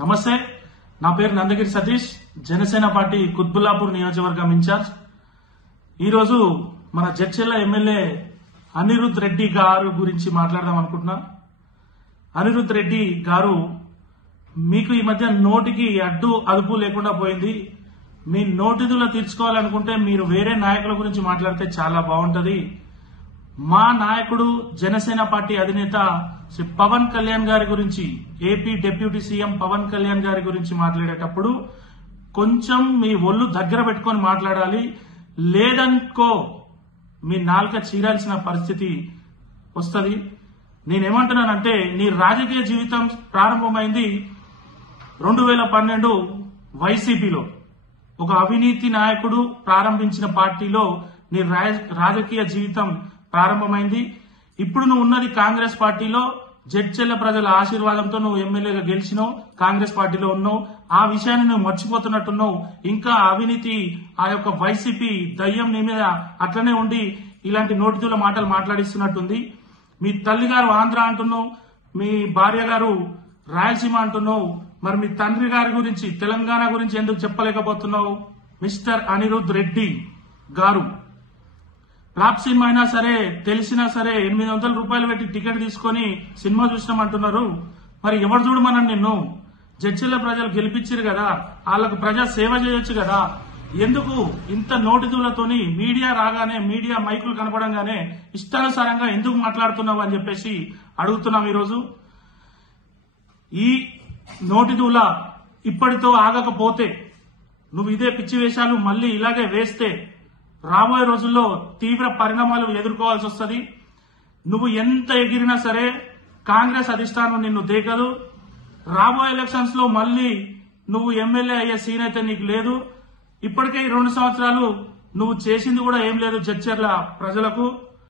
నమస్తే, నా పేరు నందగిరి సతీష్, జనసేన పార్టీ కుత్బుల్లాపూర్ నియోజకవర్గం ఇన్ఛార్జ్. ఈరోజు మన జడ్చర్ల ఎమ్మెల్యే అనిరుద్ రెడ్డి గారు గురించి మాట్లాడదాం అనుకుంటున్నా. అనిరుద్ రెడ్డి గారు, మీకు ఈ మధ్య నోటికి అడ్డు అదుపు లేకుండా పోయింది. మీ నోటిదుల తీర్చుకోవాలనుకుంటే మీరు వేరే నాయకుల గురించి మాట్లాడితే చాలా బాగుంటది. మా నాయకుడు జనసేన పార్టీ అధినేత శ్రీ పవన్ కళ్యాణ్ గారి గురించి, AP deputy CM Pawan Kalyan గారి గురించి మాట్లాడేటప్పుడు కొంచెం మీ ఒళ్ళు దగ్గర పెట్టుకొని మాట్లాడాలి. లేదనుకో మీ నాలుక చీరాల్సిన పరిస్థితి వస్తుంది. నేనేమంటున్నానంటే, నీ రాజకీయ జీవితం ప్రారంభమైంది 2012 వైసీపీలో. ఒక అవినీతి నాయకుడు ప్రారంభించిన పార్టీలో నీ రాజకీయ జీవితం ప్రారంభమైంది. ఇప్పుడు నువ్వు ఉన్నది కాంగ్రెస్ పార్టీలో. జడ్చర్ల ప్రజల ఆశీర్వాదంతో నువ్వు ఎమ్మెల్యేగా గెలిచినావు, కాంగ్రెస్ పార్టీలో ఉన్నావు. ఆ విషయాన్ని నువ్వు మర్చిపోతున్నట్టున్నావు. ఇంకా అవినీతి, ఆ యొక్క వైసీపీ దయ్యం నీ మీద అట్లనే ఉండి ఇలాంటి నోటితుల మాటలు మాట్లాడిస్తున్నట్టుంది. మీ తల్లి గారు ఆంధ్ర అంటున్నావు, మీ భార్య గారు రాయలసీమ అంటున్నావు. మరి మీ తండ్రి గారి గురించి, తెలంగాణ గురించి ఎందుకు చెప్పలేకపోతున్నావు? మిస్టర్ అనిరుద్ రెడ్డి గారు, ఫ్లాప్ సినిమా అయినా సరే, తెలిసినా సరే 800 రూపాయలు పెట్టి టికెట్ తీసుకొని సినిమా చూసినామంటున్నారు. మరి ఎవరు చూడమన్నాను నిన్ను? జడ్చర్ల ప్రజలు గెలిపించారు కదా, వాళ్ళకు ప్రజా సేవ చేయొచ్చు కదా. ఎందుకు ఇంత నోటిదూలతోని మీడియా రాగానే, మీడియా మైకులు కనపడంగానే ఇష్టానుసారంగా ఎందుకు మాట్లాడుతున్నావు అని చెప్పేసి అడుగుతున్నాం. ఈరోజు ఈ నోటిదూల ఇప్పటితో ఆగకపోతే, నువ్వు ఇదే పిచ్చి వేషాలు మళ్ళీ ఇలాగే వేస్తే రాబోయే రోజుల్లో తీవ్ర పరిణామాలు ఎదుర్కోవాల్సి వస్తుంది. నువ్వు ఎంత ఎగిరినా సరే కాంగ్రెస్ అధిష్టానం నిన్ను దేకదు. రాబోయే ఎలక్షన్స్ లో మళ్ళీ నువ్వు ఎమ్మెల్యే అయ్యే సీన్ అయితే నీకు లేదు. ఇప్పటికే 2 సంవత్సరాలు నువ్వు చేసింది కూడా ఏం లేదు జడ్చర్ల ప్రజలకు.